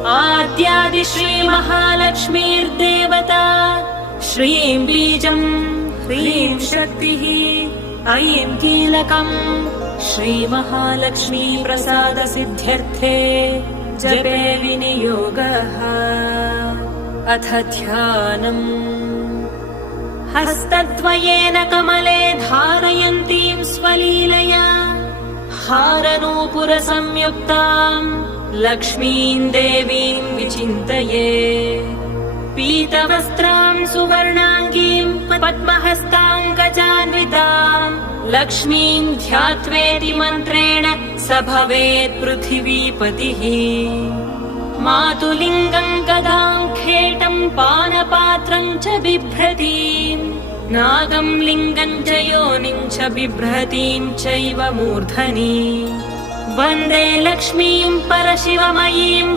आद्यादि श्रीमहालक्ष्मीर्देवता श्रीं बीजम् ह्रीं शक्तिः ऐं कीलकम् श्रीमहालक्ष्मी प्रसादसिद्ध्यर्थे जपे विनियोगः। अथ ध्यानम्। हस्तद्वयेन कमले धारयन्तीं स्वलीलया हारनूपुरसंयुक्ताम् लक्ष्मीं देवीं विचिन्तये। पीतवस्त्रां सुवर्णाङ्गीं पद्महस्ताङ्गजान्विताम् लक्ष्मीं ध्यात्वेति मन्त्रेण स भवेत् पृथिवीपतिः। मातुलिङ्गम् गदां खेटं पानपात्रं च बिभ्रतीम् नागं लिङ्गं च योनिं च बिभ्रतीं चैव मूर्धनि। वन्दे लक्ष्मीं परशिवमयीं